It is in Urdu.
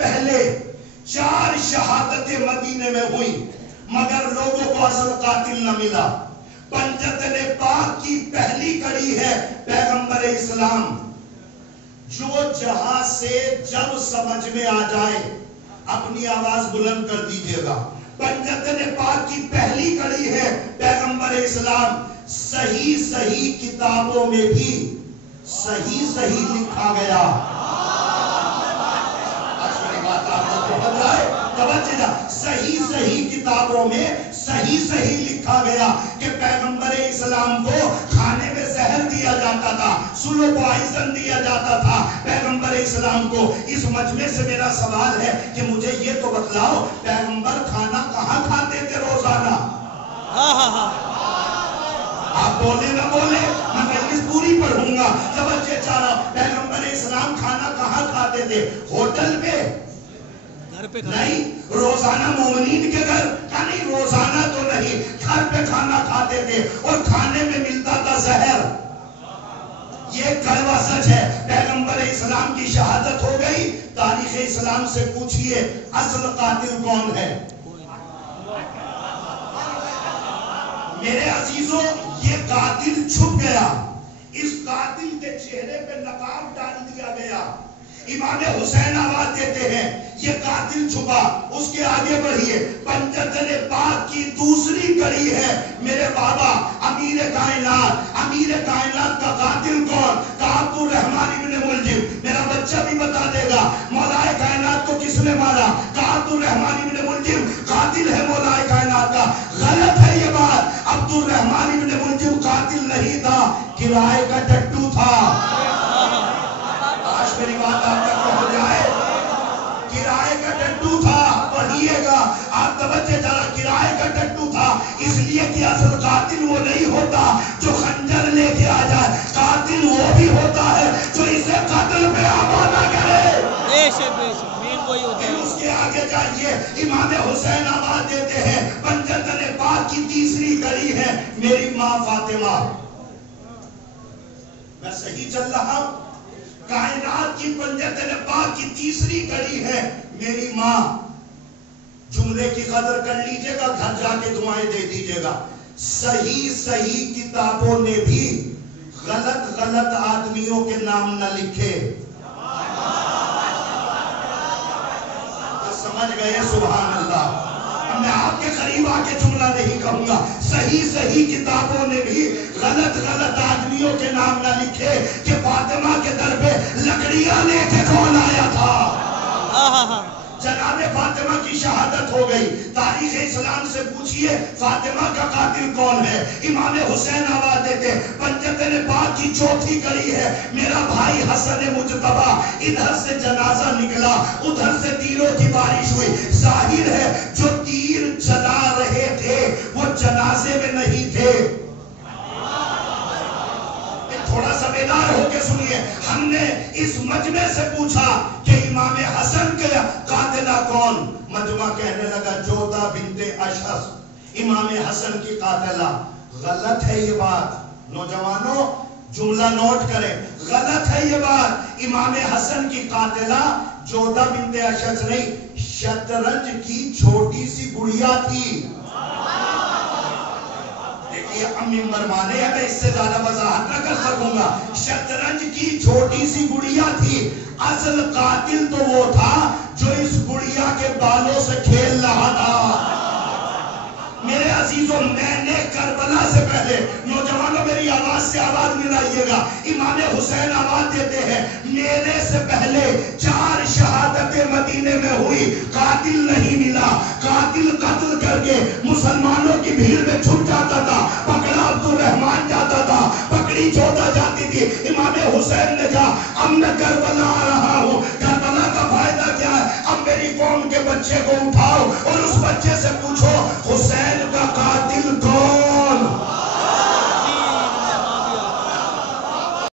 پہلے 4 شہادتیں مدینے میں ہوئی مگر لوگوں کو اصل قاتل نہ ملا. پنجتن پاک کی پہلی کڑی ہے پیغمبر اسلام. جو جہاں سے جب سمجھ میں آ جائے اپنی آواز بلند کر دیجئے گا. پنجتن پاک کی پہلی کڑی ہے پیغمبر اسلام. صحیح کتابوں میں بھی صحیح لکھا گیا. صحیح کتابوں میں صحیح لکھا گیا کہ پیغمبر اسلام کو کھانے میں زہر دیا جاتا تھا, سلو پوائزن دیا جاتا تھا پیغمبر اسلام کو. اس مجمع سے میرا سوال ہے کہ مجھے یہ تو بتلاؤ پیغمبر کھانا کہاں کھاتے تھے روزانہ؟ آپ بولے نہ بولے میں مجلس پوری پڑھوں گا. توجہ چاہا, پیغمبر اسلام کھانا کہاں کھاتے تھے؟ ہوٹل پہ نہیں, روزانہ مومنین کے گھر کا نہیں, روزانہ تو نہیں, گھر پہ کھانا کھاتے تھے اور کھانے میں ملتا تھا زہر. یہ کڑوا سچ ہے. پیغمبر اسلام کی شہادت ہو گئی. تاریخ اسلام سے پوچھئے اصل قاتل کون ہے؟ میرے عزیزوں, یہ قاتل چھپ گیا. اس قاتل کے چہرے پہ نقاب ڈال دیا گیا. امام حسین آواز دیتے ہیں یہ قاتل چھپا. اس کے آگے بڑھیے. پنجتن پاک کی دوسری کڑی ہے میرے بابا امیر کائنات کا قاتل کون؟ عبد الرحمن ابن ملجم. میرا بچہ بھی بتا دے گا مولا کائنات کو کس نے مارا. عبد الرحمن ابن ملجم قاتل ہے مولا کائنات کا. غلط ہے یہ بات. عبد الرحمن ابن ملجم قاتل نہیں تھا, کرائے کا ٹٹو تھا. آج میری بات آپ تک ہو جائے. کرائے کا ٹٹو تھا. پڑھیے گا آپ توجہ ذرا. کرائے کا ٹٹو تھا اس لیے کہ اصل قاتل وہ نہیں ہوتا جو خنجر لے کے آ جائے. قاتل وہ بھی ہوتا ہے جو اسے قتل پہ آمادہ کرے. اس کے آگے جائیے. امام حسین آواز دیتے ہیں پنجتن پاک کی تیسری کڑی ہے میری ماں فاطمہ. میں صحیح چل رہا ہوں؟ کائنات کی پنجتن پاک کی تیسری کڑی ہے میری ماں. جملے کی قدر کر لیجئے گا, گھر جا کے دعائیں دے دیجئے گا. صحیح کتابوں نے بھی غلط آدمیوں کے نام نہ لکھے. سمجھ گئے؟ سبحان اللہ. میں آپ کے قریب آ کے جملہ نہیں کہوں گا. صحیح کتابوں نے بھی غلط آدمیوں کے نام نہ لکھے کہ فاطمہ کے در پہ لکڑیاں لے کے کون آیا تھا. جناب فاطمہ کی شہادت ہو گئی. تاریخ اسلام سے پوچھئے فاطمہ کا قاتل کون ہے؟ امام حسین آواز دیتے پنجتن پاک کی چوتھی کڑی ہے میرا بھائی حسن مجتبیٰ. ادھر سے جنازہ نکلا, ادھر سے تیروں کی بارش ہوئی. ظاہر ہے جو تیر چلا رہے تھے وہ جنازے میں نہیں تھے. تھوڑا سا بیدار ہو کے سنیے. ہم نے اس مجمع سے پوچھا کہ امام حسن کے قاتلہ کون؟ مجمع کہنے لگا جودہ بنت اشعث امام حسن کی قاتلہ. غلط ہے یہ بات. نوجوانوں جملہ نوٹ کریں, غلط ہے یہ بات. امام حسن کی قاتلہ جودہ بنت اشعث نہیں, شطرنج کی چھوٹی سی گڑیا تھی. ممبر مانے ہیں, میں اس سے زیادہ وضاحت نہ کر سکوں گا. شطرنج کی چھوٹی سی گڑیا تھی. اصل قاتل تو وہ تھا جو اس گڑیا کے بالوں سے کھیل رہا تھا. میرے عزیزوں, میں نے کربلا سے پہلے, نوجوانوں میری آواز سے آواز ملائیے گا, امام حسین آواز دیتے ہیں میرے سے پہلے 4 شہادتیں مدینے میں ہوئی, قاتل نہیں ملا. قاتل قتل کر کے مسلمانوں کی بھیڑ میں چھپ جاتا تھا, پکڑا عبد الرحمن جاتا تھا, پکڑی جودہ جاتی تھی. امام حسین نے کہا اب میں کربلا آ رہا ہوں. کربلا کا فائدہ کیا ہے؟ اب میری قوم کے بچے کو اٹھاؤ اور اس بچے سے پوچھو حسین کا